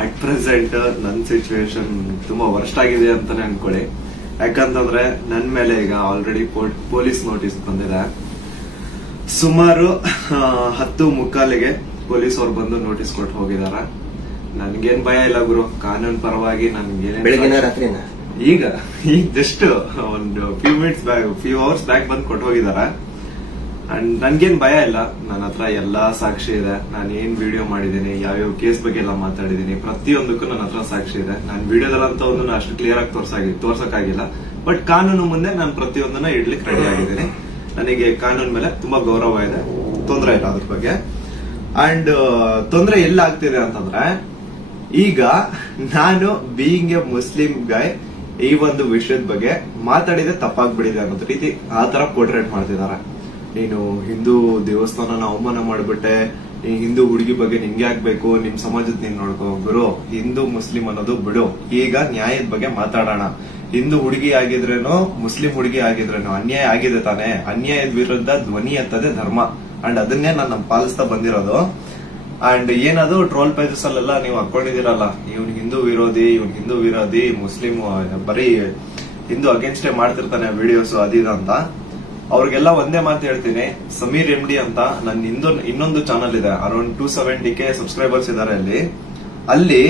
At present ನನ್ನ situation ತುಂಬಾ worst ಆಗಿದೆ ಅಂತಾನೆ ಅನ್ಕೊಳ್ಳಿ. ಯಾಕಂತಂದ್ರೆ ನನ್ನ ಮೇಲೆ ಈಗ ಆಲ್ರೆಡಿ ಪೊಲೀಸ್ ನೋಟಿಸ್ ಬಂದಿದೆ. ಸುಮಾರು 10:45 ಪೊಲೀಸ್ ಅವ್ರು ಬಂದು ನೋಟಿಸ್ ಕೊಟ್ಟು ಹೋಗಿದಾರ. ನನ್ಗೇನ್ ಭಯ ಇಲ್ಲ ಗುರು, ಕಾನೂನು ಪರವಾಗಿ ನನ್ಗೆ ಈಗ ಜಸ್ಟ್ ಒಂದು ಫ್ಯೂ ಅವರ್ಸ್ ಬ್ಯಾಕ್ ಬಂದು ಕೊಟ್ಟು ಹೋಗಿದಾರ. ಅಂಡ್ ನನ್ಗೇನ್ ಭಯ ಇಲ್ಲ. ನನ್ನ ಹತ್ರ ಎಲ್ಲಾ ಸಾಕ್ಷಿ ಇದೆ. ನಾನು ಏನ್ ವಿಡಿಯೋ ಮಾಡಿದೀನಿ, ಯಾವ್ಯಾವ ಕೇಸ್ ಬಗ್ಗೆ ಎಲ್ಲ ಮಾತಾಡಿದೀನಿ, ಪ್ರತಿಯೊಂದಕ್ಕೂ ನನ್ನ ಹತ್ರ ಸಾಕ್ಷಿ ಇದೆ. ನಾನು ವಿಡಿಯೋದಲ್ಲಂತ ಒಂದು ಅಷ್ಟು ಕ್ಲಿಯರ್ ಆಗಿ ತೋರ್ಸಕ್ಕಾಗಿಲ್ಲ, ಬಟ್ ಕಾನೂನು ಮುಂದೆ ನಾನು ಪ್ರತಿಯೊಂದನ್ನ ಇಡ್ಲಿಕ್ಕೆ ರೆಡಿ ಆಗಿದ್ದೀನಿ. ನನಗೆ ಕಾನೂನು ಮೇಲೆ ತುಂಬಾ ಗೌರವ ಇದೆ, ತೊಂದರೆ ಇಲ್ಲ ಅದ್ರ ಬಗ್ಗೆ. ಅಂಡ್ ತೊಂದರೆ ಎಲ್ಲ ಆಗ್ತಿದೆ ಅಂತಂದ್ರೆ, ಈಗ ನಾನು ಬೀಯಿಂಗ್ ಎ ಮುಸ್ಲಿಂ ಗಾಯ್ ಈ ಒಂದು ವಿಷಯದ ಬಗ್ಗೆ ಮಾತಾಡಿದ್ರೆ ತಪ್ಪಾಗ್ಬಿಡಿದೆ ಅನ್ನೋ ರೀತಿ ಆ ತರ ಪೋರ್ಟ್ರೇಟ್ ಮಾಡ್ತಿದ್ದಾರೆ. ನೀನು ಹಿಂದೂ ದೇವಸ್ಥಾನನ ಅವಮಾನ ಮಾಡ್ಬಿಟ್ಟೆ, ಈ ಹಿಂದೂ ಹುಡುಗಿ ಬಗ್ಗೆ ನಿಂಗೆ ಆಗ್ಬೇಕು, ನಿಮ್ ಸಮಾಜದ ನೀನ್ ನೋಡ್ಕೋ. ಗುರು, ಹಿಂದೂ ಮುಸ್ಲಿಂ ಅನ್ನೋದು ಬಿಡು, ಈಗ ನ್ಯಾಯದ ಬಗ್ಗೆ ಮಾತಾಡೋಣ. ಹಿಂದೂ ಹುಡುಗಿ ಆಗಿದ್ರೇನು ಮುಸ್ಲಿಂ ಹುಡುಗಿ ಆಗಿದ್ರೇನು ಅನ್ಯಾಯ ಆಗಿದೆ ತಾನೆ. ಅನ್ಯಾಯದ ವಿರುದ್ಧ ಧ್ವನಿ ಎತ್ತದೆ ಧರ್ಮ. ಅಂಡ್ ಅದನ್ನೇ ನಾನು ಪಾಲಿಸ್ತಾ ಬಂದಿರೋದು. ಅಂಡ್ ಏನದು ಟ್ರೋಲ್ ಪೇಜಸ್ ಅಲ್ಲೆಲ್ಲ ನೀವು ಹಾಕೊಂಡಿದಿರಲ್ಲ, ಇವ್ನ್ ಹಿಂದೂ ವಿರೋಧಿ ಮುಸ್ಲಿಂ ಬರೀ ಹಿಂದೂ ಅಗೇನ್ಸ್ಟ್ ಮಾಡ್ತಿರ್ತಾನೆ ವಿಡಿಯೋಸ್ ಅದಿದ ಅಂತ. ಅವ್ರಿಗೆಲ್ಲ ಒಂದೇ ಮಾತು ಹೇಳ್ತೀನಿ, ಸಮೀರ್ MD ಅಂತ ನನ್ನ ಇನ್ನೊಂದು ಚಾನಲ್ ಇದೆ, ಅರೌಂಡ್ 270K ಸಬ್ಸ್ಕ್ರೈಬರ್ಸ್ ಇದಾರೆ. ಅಲ್ಲಿ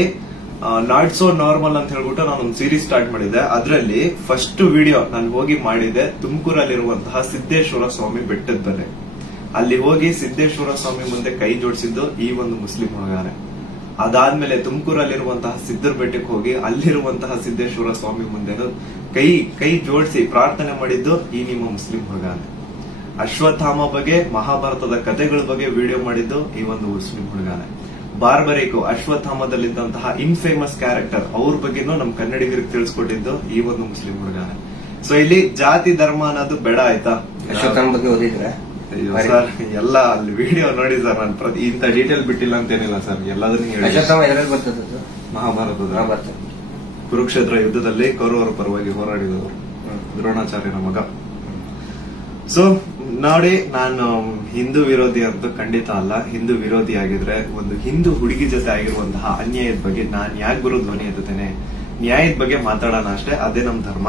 ನಾಟ್ ಸೋ ನಾರ್ಮಲ್ ಅಂತ ಹೇಳ್ಬಿಟ್ಟು ನಾನೊಂದು ಸೀರೀಸ್ ಸ್ಟಾರ್ಟ್ ಮಾಡಿದ್ದೆ. ಅದರಲ್ಲಿ ಫಸ್ಟ್ ವಿಡಿಯೋ ನಾನು ಹೋಗಿ ಮಾಡಿದ್ದೆ ತುಮಕೂರಲ್ಲಿರುವಂತಹ ಸಿದ್ದೇಶ್ವರ ಸ್ವಾಮಿ ಬೆಟ್ಟದ ಬೆಲೆ. ಅಲ್ಲಿ ಹೋಗಿ ಸಿದ್ದೇಶ್ವರ ಸ್ವಾಮಿ ಮುಂದೆ ಕೈ ಜೋಡಿಸಿದ್ದು ಈ ಒಂದು ಮುಸ್ಲಿಂ ಹುಡುಗಾನೆ. ಅದಾದ್ಮೇಲೆ ತುಮಕೂರಲ್ಲಿರುವಂತಹ ಸಿದ್ದರ ಬೆಟ್ಟಕ್ಕೆ ಹೋಗಿ ಅಲ್ಲಿರುವಂತಹ ಸಿದ್ದೇಶ್ವರ ಸ್ವಾಮಿ ಮುಂದೆ ಕೈ ಜೋಡಿಸಿ ಪ್ರಾರ್ಥನೆ ಮಾಡಿದ್ದು ಈ ನಿಮ್ಮ ಮುಸ್ಲಿಂ ಹುಡುಗಾನೆ. ಅಶ್ವತ್ಥಾಮ ಬಗ್ಗೆ, ಮಹಾಭಾರತದ ಕಥೆಗಳ ಬಗ್ಗೆ ವಿಡಿಯೋ ಮಾಡಿದ್ದು ಈ ಒಂದು ಮುಸ್ಲಿಂ ಹುಡುಗಾನೆ. ಬಾರ್ಬರಿಕು ಅಶ್ವತ್ಥಾಮದಲ್ಲಿದ್ದಂತಹ ಇನ್ಫೇಮಸ್ ಕ್ಯಾರೆಕ್ಟರ್ ಅವ್ರ ಬಗ್ಗೆನೂ ನಮ್ ಕನ್ನಡಿಗರಿಗೆ ತಿಳಿಸ್ಕೊಟ್ಟಿದ್ದು ಈ ಒಂದು ಮುಸ್ಲಿಂ ಹುಡುಗಾನೆ. ಸೊ ಇಲ್ಲಿ ಜಾತಿ ಧರ್ಮ ಅನ್ನೋದು ಬೇಡ, ಆಯ್ತಾ? ಅಶ್ವತ್ಥಾಮ ಬಗ್ಗೆ ಓದಿದ್ರೆ ಸರ್ ಎಲ್ಲ ಅಲ್ಲಿ ವಿಡಿಯೋ ನೋಡಿ ಸರ್. ನಾನು ಇಂತ ಡೀಟೇಲ್ ಬಿಟ್ಟಿಲ್ಲ ಅಂತೇನಿಲ್ಲ ಸರ್, ಎಲ್ಲದನ್ನು ಹೇಳಿ. ಮಹಾಭಾರತದ ಕುರುಕ್ಷೇತ್ರ ಯುದ್ಧದಲ್ಲಿ ಕೌರವರ ಪರವಾಗಿ ಹೋರಾಡಿದವರು ದ್ರೋಣಾಚಾರ್ಯನ ಮಗ. ಸೊ ನೋಡಿ, ನಾನು ಹಿಂದೂ ವಿರೋಧಿ ಅಂತ ಖಂಡಿತ ಅಲ್ಲ. ಹಿಂದೂ ವಿರೋಧಿ ಆಗಿದ್ರೆ ಒಂದು ಹಿಂದೂ ಹುಡುಗಿ ಜೊತೆ ಆಗಿರುವಂತಹ ಅನ್ಯಾಯದ ಬಗ್ಗೆ ನಾನ್ ಯಾಕೆ ಗುರು ಧ್ವನಿ ಎತ್ತುತ್ತೇನೆ? ನ್ಯಾಯದ ಬಗ್ಗೆ ಮಾತಾಡೋಣ ಅಷ್ಟೇ, ಅದೇ ನಮ್ ಧರ್ಮ.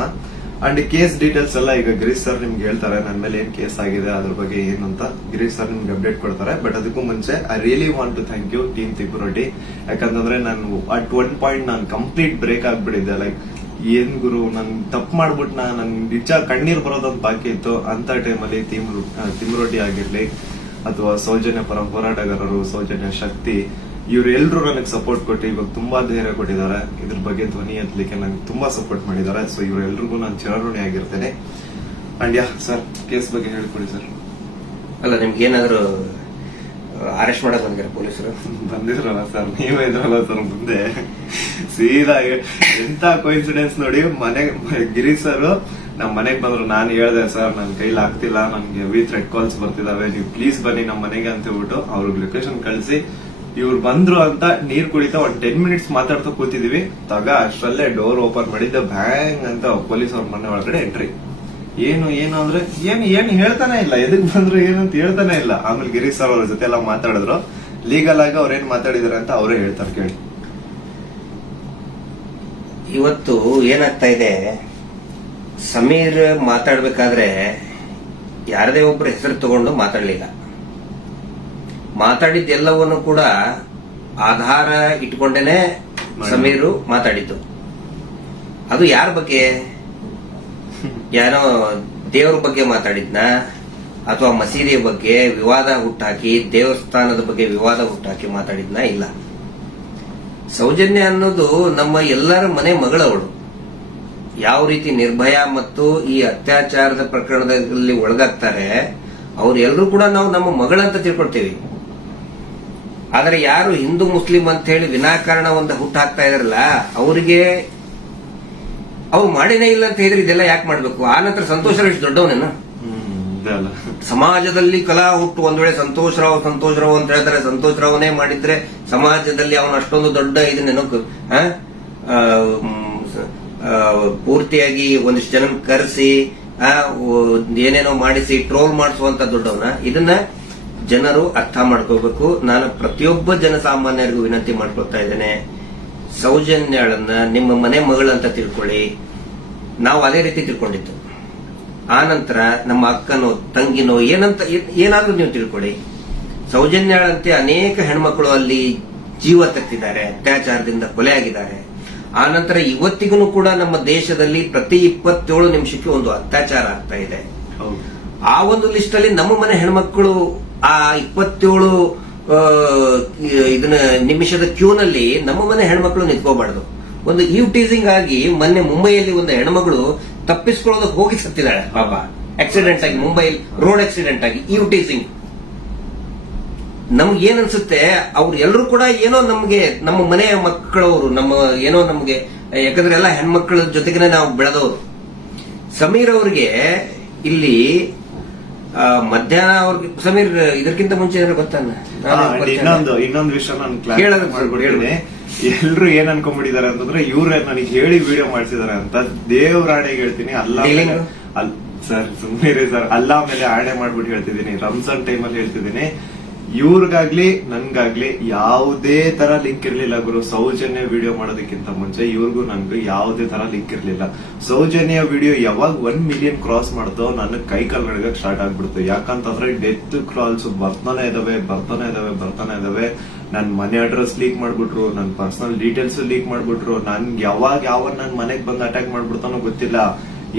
ಅಂಡ್ ಕೇಸ್ ಡೀಟೇಲ್ಸ್ ಎಲ್ಲ ಈಗ ಗಿರೀಶ್ ಸರ್ ನಿಮ್ಗೆ ಹೇಳ್ತಾರೆ, ನನ್ನ ಮೇಲೆ ಏನ್ ಕೇಸ್ ಆಗಿದೆ ಅದ್ರ ಬಗ್ಗೆ ಏನು ಅಂತ ಗಿರೀಶ್ ಸರ್ ನಿಮ್ಗೆ ಅಪ್ಡೇಟ್ ಕೊಡ್ತಾರೆ. ಬಟ್ ಅದಕ್ಕೂ ಮುಂಚೆ I really want to thank you team ತಿಪ್ಪುರೊಡ್ಡಿ. ಯಾಕಂತಂದ್ರೆ ನಾನು ಅಟ್ ಒನ್ ಪಾಯಿಂಟ್ ನಾನು ಕಂಪ್ಲೀಟ್ ಬ್ರೇಕ್ ಆಗ್ಬಿಟ್ಟಿದ್ದೆ. ಲೈಕ್ ಏನ್ ಗುರು, ನನ್ ತಪ್ಪು ಮಾಡ್ಬಿಟ್ನ, ನನ್ ನಿಜ ಕಣ್ಣೀರ್ ಬರೋದೊಂದು ಬಾಕಿ ಇತ್ತು. ಅಂತ ಟೈಮಲ್ಲಿ ತಿಮ್ಮರೊಡ್ಡಿ ಆಗಿರ್ಲಿ ಅಥವಾ ಸೌಜನ್ಯ ಪರ ಹೋರಾಟಗಾರರು, ಸೌಜನ್ಯ ಶಕ್ತಿ, ಇವರೆಲ್ಲರೂ ನನಗೆ ಸಪೋರ್ಟ್ ಕೊಟ್ಟು ಇವಾಗ ತುಂಬಾ ಧೈರ್ಯ ಕೊಟ್ಟಿದ್ದಾರೆ. ಇದ್ರ ಬಗ್ಗೆ ಧ್ವನಿ ಎತ್ತಲಿಕ್ಕೆ ನಂಗೆ ತುಂಬಾ ಸಪೋರ್ಟ್ ಮಾಡಿದ್ದಾರೆ. ಸೊ ಇವರೆಲ್ರಿಗೂ ನಾನು ಚಿರಋಣಿ ಆಗಿರ್ತೇನೆ. ಅಂಡ್ ಯಾ ಸರ್, ಕೇಸ್ ಬಗ್ಗೆ ಹೇಳ್ಕೊಡಿ ಸರ್. ಅಲ್ಲ, ನಿಮ್ಗೆ ಏನಾದ್ರು ಅರೆಸ್ಟ್ ಮಾಡಕ್ ಬಂದಿರ ಪೊಲೀಸರು? ಬಂದಿದ್ರಲ್ಲ ಸರ್, ನೀವೇ ಇದ್ರಲ್ಲ ಸರ್ ಮುಂದೆ. ಸೀದಾ ಎಂತ ಕೋಇನ್ಸಿಡೆನ್ಸ್ ನೋಡಿ, ಗಿರೀಶ್ ಸರ್ ನಮ್ ಮನೆಗ್ ಬಂದ್ರು. ನಾನು ಹೇಳ್ದೆ, ಸರ್ ನನ್ ಕೈಲಿ ಆಗ್ತಿಲ್ಲ, ನನ್ಗೆ ಹೆವಿ ಥ್ರೆಡ್ ಕಾಲ್ಸ್ ಬರ್ತಿದಾವೆ, ನೀವು ಪ್ಲೀಸ್ ಬನ್ನಿ ನಮ್ಮ ಮನೆಗೆ ಅಂತ ಹೇಳ್ಬಿಟ್ಟು ಅವ್ರಿಗೆ ಲೊಕೇಶನ್ ಕಳಿಸಿ ಇವ್ರು ಬಂದ್ರು ಅಂತ ನೀರ್ ಕುಡಿತಾ ಒಂದ್ 10 ಮಿನಿಟ್ಸ್ ಮಾತಾಡ್ತಾ ಕೂತಿದೀವಿ. ಅಷ್ಟರಲ್ಲೇ ಡೋರ್ ಓಪನ್ ಮಾಡಿದ್ದೆ, ಬ್ಯಾಂಗ್ ಅಂತ ಪೊಲೀಸ್ ಅವ್ರ ಮನೆ ಒಳಗಡೆ ಎಂಟ್ರಿ. ಏನು ಅಂದ್ರೆ ಏನ್ ಹೇಳ್ತಾನೆ ಇಲ್ಲ, ಎದಕ್ ಬಂದ್ರು ಏನಂತ ಹೇಳ್ತಾನೆ ಇಲ್ಲ. ಆಮೇಲೆ ಗಿರೀಶ್ ಸರ್ ಅವ್ರ ಜೊತೆ ಎಲ್ಲ ಮಾತಾಡಿದ್ರು. ಲೀಗಲ್ ಆಗಿ ಅವ್ರೇನ್ ಮಾತಾಡಿದಾರೆ ಅಂತ ಅವರೇ ಹೇಳ್ತಾರೆ, ಕೇಳಿ. ಇವತ್ತು ಏನಾಗ್ತಾ ಇದೆ, ಸಮೀರ್ ಮಾತಾಡ್ಬೇಕಾದ್ರೆ ಯಾರದೇ ಒಬ್ರು ಹೆಸರು ತಗೊಂಡು ಮಾತಾಡ್ಲಿಲ್ಲ. ಮಾತಾಡಿದ್ದೆಲ್ಲವನ್ನು ಕೂಡ ಆಧಾರ ಇಟ್ಕೊಂಡೇನೆ ಸಮೀರು ಮಾತಾಡಿದ್ದು. ಅದು ಯಾರ ಬಗ್ಗೆ? ಯಾರೋ ದೇವರ ಬಗ್ಗೆ ಮಾತಾಡಿದ್ನ ಅಥವಾ ಮಸೀದಿಯ ಬಗ್ಗೆ ವಿವಾದ ಹುಟ್ಟಾಕಿ, ದೇವಸ್ಥಾನದ ಬಗ್ಗೆ ವಿವಾದ ಹುಟ್ಟಾಕಿ ಮಾತಾಡಿದ್ನ? ಇಲ್ಲ. ಸೌಜನ್ಯ ಅನ್ನೋದು ನಮ್ಮ ಎಲ್ಲರ ಮನೆ ಮಗಳವಳು. ಯಾವ ರೀತಿ ನಿರ್ಭಯ ಮತ್ತು ಈ ಅತ್ಯಾಚಾರದ ಪ್ರಕರಣದಲ್ಲಿ ಒಳಗಾಗ್ತಾರೆ, ಅವ್ರೆಲ್ಲರೂ ಕೂಡ ನಾವು ನಮ್ಮ ಮಗಳಂತ ತಿಳ್ಕೊಳ್ತೀವಿ. ಆದರೆ ಯಾರು ಹಿಂದೂ ಮುಸ್ಲಿಂ ಅಂತ ಹೇಳಿ ವಿನಾಕಾರಣ ಒಂದು ಹುಟ್ಟು ಹಾಕ್ತಾ ಇದಾರಲ್ಲ, ಅವರಿಗೆ ಅವ್ರು ಮಾಡಿನೇ ಇಲ್ಲ ಅಂತ ಹೇಳಿದ್ರೆ ಇದೆಲ್ಲ ಯಾಕೆ ಮಾಡ್ಬೇಕು? ಆ ನಂತರ ಸಂತೋಷ್ ರಾವ್ ಇಷ್ಟು ದೊಡ್ಡವನೇನ? ಸಮಾಜದಲ್ಲಿ ಕಲಾ ಹುಟ್ಟು ಒಂದ್ ವೇಳೆ ಸಂತೋಷ್ ರಾವ್ ಅಂತ ಹೇಳ್ತಾರೆ, ಸಂತೋಷ್ ರಾವ್ನೇ ಮಾಡಿದ್ರೆ ಸಮಾಜದಲ್ಲಿ ಅವನು ಅಷ್ಟೊಂದು ದೊಡ್ಡ ಇದನ್ನೇನೋ ಪೂರ್ತಿಯಾಗಿ ಒಂದಿಷ್ಟು ಜನ ಕರೆಸಿ ಏನೇನೋ ಮಾಡಿಸಿ ಟ್ರೋಲ್ ಮಾಡಿಸುವಂತ ದೊಡ್ಡವನ? ಇದನ್ನ ಜನರು ಅರ್ಥ ಮಾಡ್ಕೋಬೇಕು. ನಾನು ಪ್ರತಿಯೊಬ್ಬ ಜನಸಾಮಾನ್ಯರಿಗೂ ವಿನಂತಿ ಮಾಡ್ಕೊಳ್ತಾ ಇದ್ದೇನೆ, ಸೌಜನ್ಯಳನ್ನ ನಿಮ್ಮ ಮನೆ ಮಗಳಂತ ತಿಳ್ಕೊಳ್ಳಿ. ನಾವು ಅದೇ ರೀತಿ ತಿಳ್ಕೊಂಡಿದ್ದು. ಆ ನಂತರ ನಮ್ಮ ಅಕ್ಕನೋ ತಂಗಿನೋ ಏನಾದ್ರೂ ನೀವು ತಿಳ್ಕೊಳ್ಳಿ. ಸೌಜನ್ಯಳಂತೆ ಅನೇಕ ಹೆಣ್ಮಕ್ಳು ಅಲ್ಲಿ ಜೀವ ತೆತ್ತಿದ್ದಾರೆ, ಅತ್ಯಾಚಾರದಿಂದ ಕೊಲೆ ಆಗಿದ್ದಾರೆ. ಆ ನಂತರ ಇವತ್ತಿಗೂ ಕೂಡ ನಮ್ಮ ದೇಶದಲ್ಲಿ ಪ್ರತಿ 27 ನಿಮಿಷಕ್ಕೆ ಒಂದು ಅತ್ಯಾಚಾರ ಆಗ್ತಾ ಇದೆ. ಆ ಒಂದು ಲಿಸ್ಟ್ ಅಲ್ಲಿ ನಮ್ಮ ಮನೆ ಹೆಣ್ಮಕ್ಳು ಆ 27 ಇದನ್ನ ನಿಮಿಷದ ಕ್ಯೂನಲ್ಲಿ ನಮ್ಮ ಮನೆ ಹೆಣ್ಮಕ್ಳು ನಿಂತ್ಕೋಬಾರ್ದು. ಒಂದು ಈವ್ ಟೀಸಿಂಗ್ ಆಗಿ ಮೊನ್ನೆ ಮುಂಬೈಯಲ್ಲಿ ಒಂದು ಹೆಣ್ಮಗಳು ತಪ್ಪಿಸ್ಕೊಳ್ಳೋದಕ್ಕೆ ಹೋಗಿ ಸತ್ತಿದ್ದಾಳೆ ಪಾಪ, ಆಕ್ಸಿಡೆಂಟ್ ಆಗಿ, ಮುಂಬೈಲಿ ರೋಡ್ ಆಕ್ಸಿಡೆಂಟ್ ಆಗಿ. ಈವ್ ಟೀಸಿಂಗ್ ನಮ್ಗೆ ಏನ್ ಅನ್ಸುತ್ತೆ, ಅವ್ರು ಎಲ್ಲರೂ ಕೂಡ ಏನೋ ನಮ್ಗೆ ನಮ್ಮ ಮನೆಯ ಮಕ್ಕಳವರು, ನಮ್ಮ ಏನೋ ನಮ್ಗೆ, ಯಾಕಂದ್ರೆ ಎಲ್ಲ ಹೆಣ್ಮಕ್ಳ ಜೊತೆಗೆ ನಾವು ಬೆಳೆದವರು. ಸಮೀರ್ ಅವ್ರಿಗೆ ಇಲ್ಲಿ ಮಧ್ಯಾಹ್ನ ಅವ್ರಿಗೆ, ಸಮೀರ್ ಇದಕ್ಕಿಂತ ಮುಂಚೆ ಏನಾದ್ರು ಗೊತ್ತಾನ? ಇನ್ನೊಂದು ವಿಷಯ ನಾನು ಕ್ಲಾರಿಫೈ ಮಾಡ್ಕೊಡ್ತೀನಿ. ಎಲ್ರು ಏನ್ ಅನ್ಕೊಂಡ್ಬಿಟ್ಟಿದ್ದಾರೆ ಅಂತಂದ್ರೆ ಇವ್ರೆ ನನಗೆ ಹೇಳಿ ವಿಡಿಯೋ ಮಾಡ್ಸಿದಾರೆ ಅಂತ. ದೇವ್ರಾಣೆಗೆ ಹೇಳ್ತೀನಿ, ಸರ್ ಸುಮ್ಮನೆ ಸರ್, ಅಲ್ಲಾ ಮೇಲೆ ಆಣೆ ಮಾಡ್ಬಿಟ್ಟು ಹೇಳ್ತಿದ್ದೀನಿ, ರಂಜಾನ್ ಟೈಮಲ್ಲಿ ಹೇಳ್ತಿದ್ದೀನಿ. ಇವ್ರಿಗಾಗ್ಲಿ ನನ್ಗಾಗ್ಲಿ ಯಾವುದೇ ತರ ಲಿಂಕ್ ಇರ್ಲಿಲ್ಲ ಗುರು. ಸೌಜನ್ಯ ವಿಡಿಯೋ ಮಾಡೋದಕ್ಕಿಂತ ಮುಂಚೆ ಇವ್ರಿಗೂ ನನ್ಗೂ ಯಾವುದೇ ತರ ಲಿಂಕ್ ಇರ್ಲಿಲ್ಲ. ಸೌಜನ್ಯ ವಿಡಿಯೋ ಯಾವಾಗ 1 ಮಿಲಿಯನ್ ಕ್ರಾಸ್ ಮಾಡ್ತೋ ನನ್ನ ಕೈ ಕಾಲ್ ನಡಗಕ್ ಸ್ಟಾರ್ಟ್ ಆಗ್ಬಿಡ್ತು. ಯಾಕಂತಂದ್ರೆ ಡೆತ್ ಕಾಲ್ಸ್ ಬರ್ತಾನೆ ಇದಾವೆ. ನನ್ ಮನೆ ಅಡ್ರೆಸ್ ಲೀಕ್ ಮಾಡ್ಬಿಟ್ರು, ನನ್ ಪರ್ಸನಲ್ ಡೀಟೇಲ್ಸ್ ಲೀಕ್ ಮಾಡ್ಬಿಟ್ರು. ನನ್ಗೆ ಯಾವ ನನ್ ಮನೆಗ್ ಬಂದು ಅಟ್ಯಾಕ್ ಮಾಡ್ಬಿಡ್ತಾನೋ ಗೊತ್ತಿಲ್ಲ.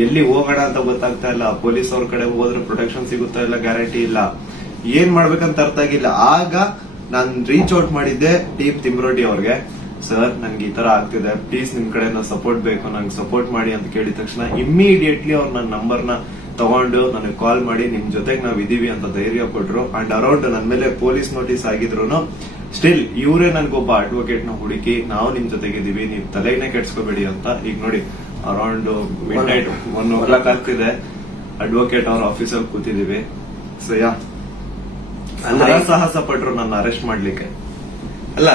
ಎಲ್ಲಿ ಹೋಗೋಣ ಅಂತ ಗೊತ್ತಾಗ್ತಾ ಇಲ್ಲ. ಪೊಲೀಸ್ ಅವ್ರ ಕಡೆ ಹೋದ್ರೆ ಪ್ರೊಟೆಕ್ಷನ್ ಸಿಗುತ್ತಾ ಇಲ್ಲ, ಗ್ಯಾರಂಟಿ ಇಲ್ಲ. ಏನ್ ಮಾಡ್ಬೇಕಂತ ಅರ್ಥ ಆಗಿಲ್ಲ. ಆಗ ನಾನ್ ರೀಚ್ ಔಟ್ ಮಾಡಿದ್ದೆ ಟೀಮ್ ತಿಮ್ರೋಟಿ ಅವ್ರಿಗೆ. ಸರ್ ನನ್ಗೆ ಈ ತರ ಆಗ್ತಿದೆ, ಪ್ಲೀಸ್ ನಿಮ್ ಕಡೆ ಸಪೋರ್ಟ್ ಬೇಕು, ನಂಗೆ ಸಪೋರ್ಟ್ ಮಾಡಿ ಅಂತ ಕೇಳಿದ ತಕ್ಷಣ ಇಮ್ಮಿಡಿಯೇಟ್ಲಿ ಅವ್ರು ನನ್ನ ನಂಬರ್ನ ತಗೊಂಡು ನನಗೆ ಕಾಲ್ ಮಾಡಿ ನಿಮ್ ಜೊತೆಗೆ ನಾವ್ ಇದೀವಿ ಅಂತ ಧೈರ್ಯ ಕೊಟ್ರು. ಅಂಡ್ ಅರೌಂಡ್ ನನ್ ಮೇಲೆ ಪೊಲೀಸ್ ನೋಟಿಸ್ ಆಗಿದ್ರು ಸ್ಟಿಲ್ ಇವರೇ ನನ್ಗೊಬ್ಬ ಅಡ್ವೊಕೇಟ್ ನ ಹುಡುಕಿ ನಾವು ನಿಮ್ ಜೊತೆಗಿದೀವಿ, ನೀವ್ ತಲೆನೇ ಕೆಡ್ಸ್ಕೋಬೇಡಿ ಅಂತ. ಈಗ ನೋಡಿ ಅರೌಂಡ್ ಮಿಡ್ ನೈಟ್ 1 ಆಗ್ತಿದೆ, ಅಡ್ವೊಕೇಟ್ ಅವ್ರ ಆಫೀಸಲ್ಲಿ ಕೂತಿದೀವಿ. ಸೊ ಯಾ ಸಾಹಸ ಪಟ್ರು ನನ್ನ ಅರೆಸ್ಟ್ ಮಾಡ್ಲಿಕ್ಕೆ. ಅಲ್ಲ,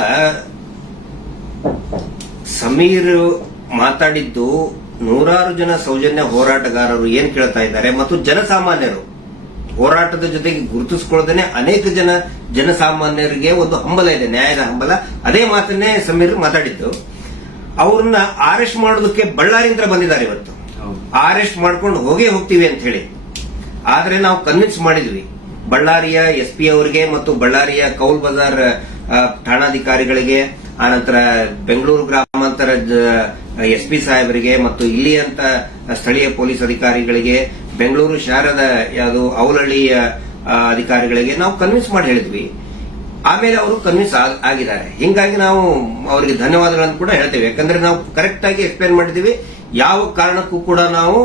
ಸಮೀರ್ ಮಾತಾಡಿದ್ದು ನೂರಾರು ಜನ ಸೌಜನ್ಯ ಹೋರಾಟಗಾರರು ಏನ್ ಕೇಳ್ತಾ ಇದ್ದಾರೆ ಮತ್ತು ಜನಸಾಮಾನ್ಯರು ಹೋರಾಟದ ಜೊತೆಗೆ ಗುರುತಿಸಿಕೊಳ್ಳದೇನೆ ಅನೇಕ ಜನಸಾಮಾನ್ಯರಿಗೆ ಒಂದು ಹಂಬಲ ಇದೆ, ನ್ಯಾಯದ ಹಂಬಲ. ಅದೇ ಮಾತನ್ನೇ ಸಮೀರ್ ಮಾತಾಡಿದ್ದು. ಅವ್ರನ್ನ ಅರೆಸ್ಟ್ ಮಾಡೋದಕ್ಕೆ ಬಳ್ಳಾರಿಯಿಂದ ಬಂದಿದ್ದಾರೆ ಇವತ್ತು. ಅರೆಸ್ಟ್ ಮಾಡ್ಕೊಂಡು ಹೋಗ್ತೀವಿ ಅಂತ ಹೇಳಿ. ಆದ್ರೆ ನಾವು ಕನ್ವಿನ್ಸ್ ಮಾಡಿದ್ವಿ ಬಳ್ಳಾರಿಯ SP ಅವರಿಗೆ ಮತ್ತು ಬಳ್ಳಾರಿಯ ಕೌಲ್ ಬಜಾರ್ ಠಾಣಾಧಿಕಾರಿಗಳಿಗೆ, ಆನಂತರ ಬೆಂಗಳೂರು ಗ್ರಾಮಾಂತರ SP ಸಾಹೇಬರಿಗೆ ಮತ್ತು ಇಲ್ಲಿಯಂತ ಸ್ಥಳೀಯ ಪೊಲೀಸ್ ಅಧಿಕಾರಿಗಳಿಗೆ, ಬೆಂಗಳೂರು ಶಹರದ ಯಾವುದು ಅವಲಹಳ್ಳಿಯ ಅಧಿಕಾರಿಗಳಿಗೆ ನಾವು ಕನ್ವಿನ್ಸ್ ಮಾಡಿ ಹೇಳಿದ್ವಿ. ಆಮೇಲೆ ಅವರು ಕನ್ವಿನ್ಸ್ ಆಗಿದ್ದಾರೆ. ಹಿಂಗಾಗಿ ನಾವು ಅವರಿಗೆ ಧನ್ಯವಾದಗಳನ್ನು ಕೂಡ ಹೇಳ್ತೇವೆ. ಯಾಕಂದ್ರೆ ನಾವು ಕರೆಕ್ಟ್ ಆಗಿ ಎಕ್ಸ್ಪ್ಲೇನ್ ಮಾಡಿದೀವಿ. ಯಾವ ಕಾರಣಕ್ಕೂ ಕೂಡ ನಾವು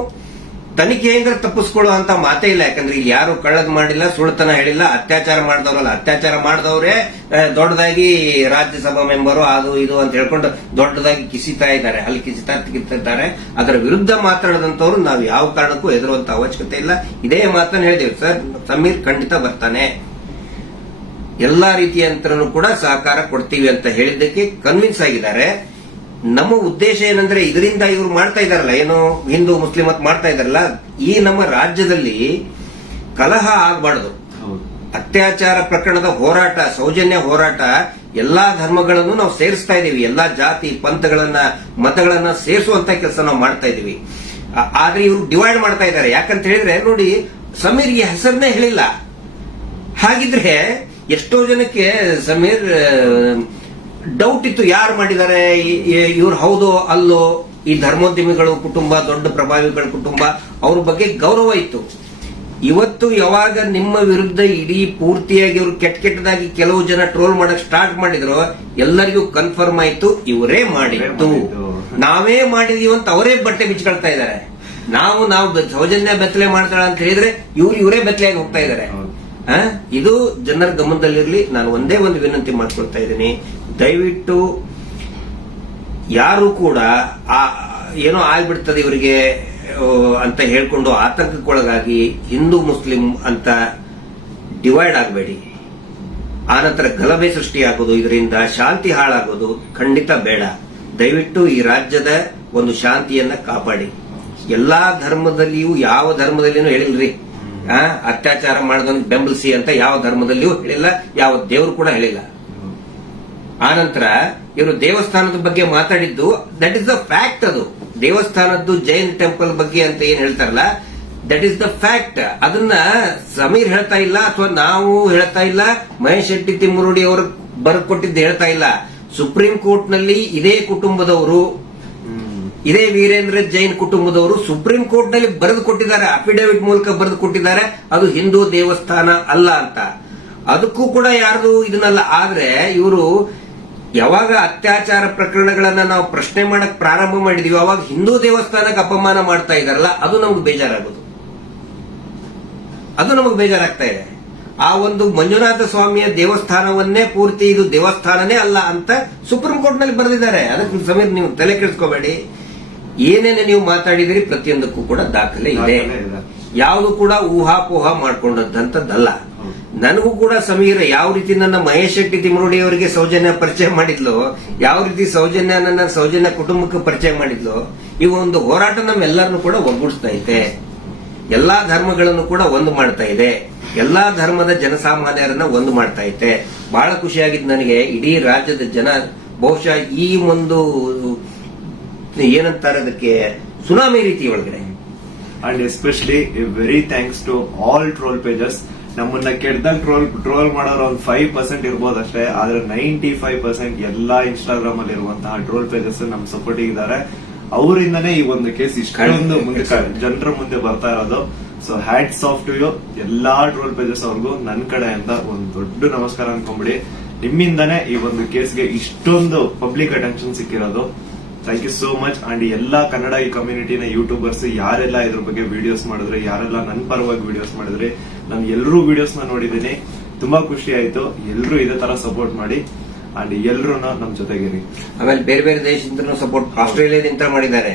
ತನಿಖೆಯಿಂದ ತಪ್ಪಿಸ್ಕೊಳ್ಳುವಂತ ಮಾತೇ ಇಲ್ಲ. ಯಾಕಂದ್ರೆ ಇಲ್ಲಿ ಯಾರು ಕಳ್ಳದ್ ಮಾಡಿಲ್ಲ, ಸುಳ್ತನ ಹೇಳಿಲ್ಲ, ಅತ್ಯಾಚಾರ ಮಾಡಿದವರಲ್ಲ. ಅತ್ಯಾಚಾರ ಮಾಡಿದವರೇ ದೊಡ್ಡದಾಗಿ ರಾಜ್ಯಸಭಾ ಮೆಂಬರು ಅದು ಇದು ಅಂತ ಹೇಳ್ಕೊಂಡು ದೊಡ್ಡದಾಗಿ ಕಿಸಿತಾ ಇದ್ದಾರೆ, ಅಲ್ಲಿ ಕಿಸಿತಿದ್ದಾರೆ. ಅದರ ವಿರುದ್ಧ ಮಾತಾಡದಂತವ್ರು ನಾವು ಯಾವ ಕಾರಣಕ್ಕೂ ಎದುರುವಂತ ಅವಶ್ಯಕತೆ ಇಲ್ಲ. ಇದೇ ಮಾತನ್ನು ಹೇಳಿದೇವೆ ಸರ್. ಸಮೀರ್ ಖಂಡಿತ ಬರ್ತಾನೆ, ಎಲ್ಲಾ ರೀತಿಯಂತರೂ ಕೂಡ ಸಹಕಾರ ಕೊಡ್ತೀವಿ ಅಂತ ಹೇಳಿದ್ದಕ್ಕೆ ಕನ್ವಿನ್ಸ್ ಆಗಿದ್ದಾರೆ. ನಮ್ಮ ಉದ್ದೇಶ ಏನಂದ್ರೆ ಇದರಿಂದ ಇವರು ಮಾಡ್ತಾ ಇದಾರಲ್ಲ, ಏನು ಹಿಂದೂ ಮುಸ್ಲಿಂ ಅಂತ ಮಾಡ್ತಾ ಇದಾರಲ್ಲ, ಈ ನಮ್ಮ ರಾಜ್ಯದಲ್ಲಿ ಕಲಹ ಆಗಬಾರ್ದು. ಅತ್ಯಾಚಾರ ಪ್ರಕರಣದ ಹೋರಾಟ, ಸೌಜನ್ಯ ಹೋರಾಟ, ಎಲ್ಲಾ ಧರ್ಮಗಳನ್ನು ನಾವು ಸೇರಿಸ್ತಾ ಇದೀವಿ. ಎಲ್ಲಾ ಜಾತಿ ಪಂಥಗಳನ್ನ ಮತಗಳನ್ನ ಸೇರಿಸುವಂತ ಕೆಲಸ ನಾವು ಮಾಡ್ತಾ ಇದೀವಿ. ಆದ್ರೆ ಇವರು ಡಿವೈಡ್ ಮಾಡ್ತಾ ಇದ್ದಾರೆ. ಯಾಕಂತ ಹೇಳಿದ್ರೆ ನೋಡಿ, ಸಮೀರ್ಗೆ ಹೆಸರನ್ನೇ ಹೇಳಿಲ್ಲ. ಹಾಗಿದ್ರೆ ಎಷ್ಟೋ ಜನಕ್ಕೆ ಸಮೀರ್ ಡೌಟ್ ಇತ್ತು, ಯಾರು ಮಾಡಿದ್ದಾರೆ, ಇವ್ರು ಹೌದೋ ಅಲ್ಲೋ. ಈ ಧರ್ಮೋದ್ಯಮಿಗಳು ಕುಟುಂಬ, ದೊಡ್ಡ ಪ್ರಭಾವಿಗಳ ಕುಟುಂಬ, ಅವ್ರ ಬಗ್ಗೆ ಗೌರವ ಇತ್ತು. ಇವತ್ತು ಯಾವಾಗ ನಿಮ್ಮ ವಿರುದ್ಧ ಇಡೀ ಪೂರ್ತಿಯಾಗಿ ಅವರು ಕೆಟ್ಟದಾಗಿ ಕೆಲವು ಜನ ಟ್ರೋಲ್ ಮಾಡಕ್ ಸ್ಟಾರ್ಟ್ ಮಾಡಿದ್ರು, ಎಲ್ಲರಿಗೂ ಕನ್ಫರ್ಮ್ ಆಯ್ತು ಇವರೇ ಮಾಡಿದ್ದು, ನಾವೇ ಮಾಡಿದೀವಿ ಅಂತ ಅವರೇ ಬಟ್ಟೆ ಬಿಚ್ಕೊಳ್ತಾ ಇದ್ದಾರೆ. ನಾವು ಸೌಜನ್ಯ ಬೆತ್ತಲೆ ಮಾಡ್ತಾಳೆ ಅಂತ ಹೇಳಿದ್ರೆ ಇವರೇ ಬೆತ್ತಲೆಯಾಗಿ ಹೋಗ್ತಾ ಇದ್ದಾರೆ. ಇದು ಜನರ ಗಮನದಲ್ಲಿರಲಿ. ನಾನು ಒಂದೇ ಒಂದು ವಿನಂತಿ ಮಾಡ್ಕೊಳ್ತಾ ಇದ್ದೀನಿ, ದಯವಿಟ್ಟು ಯಾರು ಕೂಡ ಏನೋ ಆಗ್ಬಿಡ್ತದೆ ಇವರಿಗೆ ಅಂತ ಹೇಳ್ಕೊಂಡು ಆತಂಕಕ್ಕೊಳಗಾಗಿ ಹಿಂದೂ ಮುಸ್ಲಿಂ ಅಂತ ಡಿವೈಡ್ ಆಗಬೇಡಿ. ಆನಂತರ ಗಲಭೆ ಸೃಷ್ಟಿಯಾಗೋದು, ಇದರಿಂದ ಶಾಂತಿ ಹಾಳಾಗೋದು ಖಂಡಿತ ಬೇಡ. ದಯವಿಟ್ಟು ಈ ರಾಜ್ಯದ ಒಂದು ಶಾಂತಿಯನ್ನ ಕಾಪಾಡಿ. ಎಲ್ಲಾ ಧರ್ಮದಲ್ಲಿಯೂ, ಯಾವ ಧರ್ಮದಲ್ಲಿಯೂ ಹೇಳಿಲ್ರಿ ಅತ್ಯಾಚಾರ ಮಾಡೋದನ್ನ ಬೆಂಬಲಿಸಿ ಅಂತ. ಯಾವ ಧರ್ಮದಲ್ಲಿಯೂ ಹೇಳಿಲ್ಲ, ಯಾವ ದೇವರು ಕೂಡ ಹೇಳಿಲ್ಲ. ಆನಂತರ ಇವರು ದೇವಸ್ಥಾನದ ಬಗ್ಗೆ ಮಾತಾಡಿದ್ದು ದಟ್ ಇಸ್ ದ ಫ್ಯಾಕ್ಟ್. ಅದು ದೇವಸ್ಥಾನದ್ದು ಜೈನ್ ಟೆಂಪಲ್ ಬಗ್ಗೆ ಅಂತ ಏನ್ ಹೇಳ್ತಾರಲ್ಲ, ದಟ್ ಇಸ್ ದ ಫ್ಯಾಕ್ಟ್. ಅದನ್ನ ಸಮೀರ್ ಹೇಳ್ತಾ ಇಲ್ಲ, ಅಥವಾ ನಾವು ಹೇಳ್ತಾ ಇಲ್ಲ, ಮಹೇಶ್ ಶೆಟ್ಟಿ ತಿಮ್ಮರುಡಿ ಅವರು ಬರ್ಕೊಟ್ಟಿದ್ದು ಹೇಳ್ತಾ ಇಲ್ಲ. ಸುಪ್ರೀಂ ಕೋರ್ಟ್ ನಲ್ಲಿ ಇದೇ ಕುಟುಂಬದವರು, ಇದೇ ವೀರೇಂದ್ರ ಜೈನ್ ಕುಟುಂಬದವರು ಸುಪ್ರೀಂ ಕೋರ್ಟ್ ನಲ್ಲಿ ಬರೆದು ಕೊಟ್ಟಿದ್ದಾರೆ, ಅಫಿಡವಿಟ್ ಮೂಲಕ ಬರೆದು ಕೊಟ್ಟಿದ್ದಾರೆ, ಅದು ಹಿಂದೂ ದೇವಸ್ಥಾನ ಅಲ್ಲ ಅಂತ. ಅದಕ್ಕೂ ಕೂಡ ಯಾರ್ದು ಇದನ್ನಲ್ಲ. ಆದ್ರೆ ಇವರು ಯಾವಾಗ ಅತ್ಯಾಚಾರ ಪ್ರಕರಣಗಳನ್ನ ನಾವು ಪ್ರಶ್ನೆ ಮಾಡಕ್ ಪ್ರಾರಂಭ ಮಾಡಿದೀವಿ, ಅವಾಗ ಹಿಂದೂ ದೇವಸ್ಥಾನಕ್ಕೆ ಅಪಮಾನ ಮಾಡ್ತಾ ಇದಾರಲ್ಲ, ಅದು ನಮ್ಗೆ ಬೇಜಾರಾಗೋದು, ಅದು ನಮಗೆ ಬೇಜಾರಾಗ್ತಾ ಇದೆ. ಆ ಒಂದು ಮಂಜುನಾಥ ಸ್ವಾಮಿಯ ದೇವಸ್ಥಾನವನ್ನೇ ಪೂರ್ತಿ ಇದು ದೇವಸ್ಥಾನನೇ ಅಲ್ಲ ಅಂತ ಸುಪ್ರೀಂ ಕೋರ್ಟ್ ನಲ್ಲಿ ಬರೆದಿದ್ದಾರೆ. ಅದಕ್ಕೆ ಸಮೀರ್ ನೀವು ತಲೆ ಕೆಡಿಸ್ಕೋಬೇಡಿ. ಏನೇನು ನೀವು ಮಾತಾಡಿದಿರಿ ಪ್ರತಿಯೊಂದಕ್ಕೂ ಕೂಡ ದಾಖಲೆ ಇದೆ. ಯಾವುದು ಕೂಡ ಊಹಾಪೋಹ ಮಾಡ್ಕೊಂಡಂತದ್ದಲ್ಲ. ನನಗೂ ಕೂಡ ಸಮೀರ್ ಯಾವ ರೀತಿ ನನ್ನ ಮಹೇಶ್ ಶೆಟ್ಟಿ ತಿಮ್ಮರುಡಿ ಅವರಿಗೆ ಸೌಜನ್ಯ ಪರಿಚಯ ಮಾಡಿದ್ಲು, ಯಾವ ರೀತಿ ನನ್ನ ಸೌಜನ್ಯ ಕುಟುಂಬಕ್ಕೆ ಪರಿಚಯ ಮಾಡಿದ್ಲು, ಈ ಒಂದು ಹೋರಾಟ ನಮ್ಮೆಲ್ಲರನ್ನು ಕೂಡ ಒಗ್ಗೂಡಿಸ್ತಾ ಇದೆ. ಎಲ್ಲಾ ಧರ್ಮಗಳನ್ನು ಕೂಡ ಒಂದು ಮಾಡ್ತಾ ಇದೆ, ಎಲ್ಲಾ ಧರ್ಮದ ಜನಸಾಮಾನ್ಯರನ್ನ ಒಂದು ಮಾಡ್ತಾ ಇದೆ. ಬಹಳ ಖುಷಿಯಾಗಿದ್ದು ನನಗೆ. ಇಡೀ ರಾಜ್ಯದ ಜನ ಬಹುಶಃ ಈ ಒಂದು ಏನಂತಾರೆ ಅದಕ್ಕೆ ಸುನಾಮಿ ರೀತಿ ಒಳಗಡೆ. And especially very thanks to all troll pages. ನಮ್ಮನ್ನ ಕೆಟ್ಟದಾಗ ಟ್ರೋಲ್ ಮಾಡೋರು ಒಂದು 5% ಇರ್ಬೋದಷ್ಟೇ, ಆದ್ರೆ 95% ಎಲ್ಲಾ ಇನ್ಸ್ಟಾಗ್ರಾಮ್ ಅಲ್ಲಿ ಇರುವಂತಹ ಟ್ರೋಲ್ ಪೇಜಸ್ ನಮ್ ಸಪೋರ್ಟ್ ಇದ್ದಾರೆ. ಅವರಿಂದನೇ ಈ ಒಂದು ಕೇಸ್ ಇಷ್ಟೊಂದು ಮುಂದೆ ಜನರ ಮುಂದೆ ಬರ್ತಾ ಇರೋದು. So hats off to you ಎಲ್ಲಾ ಟ್ರೋಲ್ ಪೇಜಸ್ ಅವ್ರಿಗೂ ನನ್ನ ಕಡೆಯಿಂದ ಒಂದು ದೊಡ್ಡ ನಮಸ್ಕಾರ ಅನ್ಕೊಂಬಿಡಿ. ನಿಮ್ಮಿಂದನೇ ಈ ಒಂದು ಕೇಸ್ಗೆ ಇಷ್ಟೊಂದು ಪಬ್ಲಿಕ್ ಅಟೆನ್ಷನ್ ಸಿಕ್ಕಿರೋದು. Thank you so much. And ಎಲ್ಲಾ ಕನ್ನಡ ಈ ಕಮ್ಯುನಿಟಿನ ಯೂಟ್ಯೂಬರ್ಸ್ ಯಾರೆಲ್ಲ ಇದ್ರ ಬಗ್ಗೆ ವಿಡಿಯೋಸ್ ಮಾಡಿದ್ರೆ, ಯಾರೆಲ್ಲ ನನ್ನ ಪರವಾಗಿ ವಿಡಿಯೋಸ್ ಮಾಡಿದ್ರೆ, ನಾನು ಎಲ್ಲರೂ ವಿಡಿಯೋಸ್ ನ ನೋಡಿದೀನಿ. ತುಂಬಾ ಖುಷಿ ಆಯ್ತು. ಎಲ್ಲರೂ ಇದೇ ತರ ಸಪೋರ್ಟ್ ಮಾಡಿ ಅಂಡ್ ಎಲ್ಲರೂ ನಮ್ ಜೊತೆಗಿರಿ. ಆಮೇಲೆ ಬೇರೆ ಬೇರೆ ದೇಶದಿಂದ ಸಪೋರ್ಟ್, ಆಸ್ಟ್ರೇಲಿಯಾದಿಂದ ಮಾಡಿದ್ದಾರೆ.